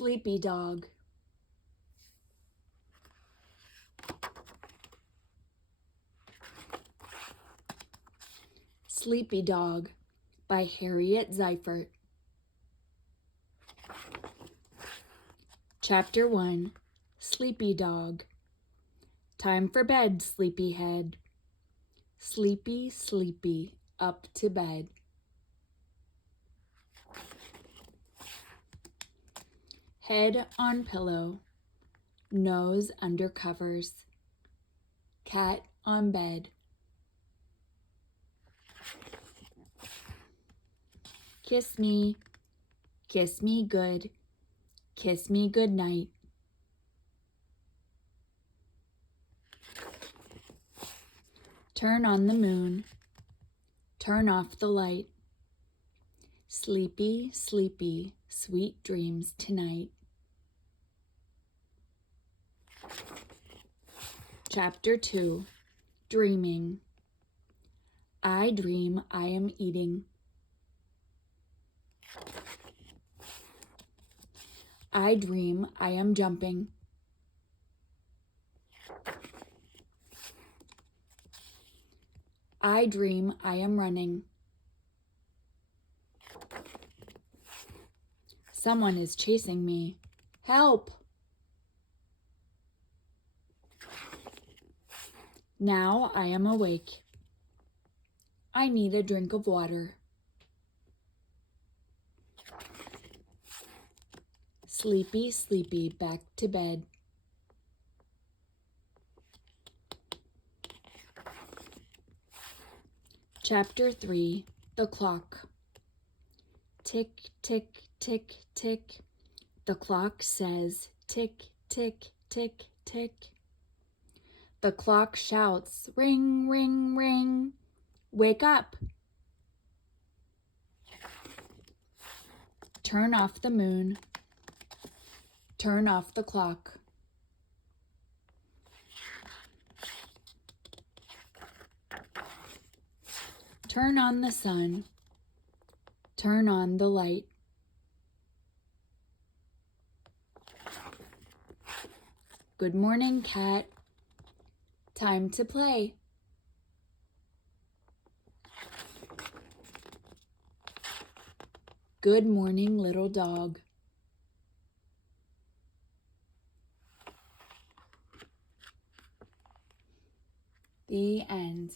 Sleepy Dog. Sleepy Dog by Harriet Ziefert. Chapter 1. Sleepy Dog. Time for bed, sleepyhead. Sleepy, sleepy, up to bed. Head on pillow, nose under covers. Cat on bed. Kiss me good, kiss me good night. Turn on the moon, turn off the light. Sleepy, sleepy, sweet dreams tonight. Chapter 2. Dreaming. I dream I am eating. I dream I am jumping. I dream I am running. Someone is chasing me. Help! Now I am awake. I need a drink of water. Sleepy, sleepy, back to bed. Chapter 3. The Clock. Tick, tick, tick, tick. The clock says tick, tick, tick, tick. The clock shouts, ring, ring, ring. Wake up. Turn off the moon. Turn off the clock. Turn on the sun. Turn on the light. Good morning, cat. Time to play. Good morning, little dog. The end.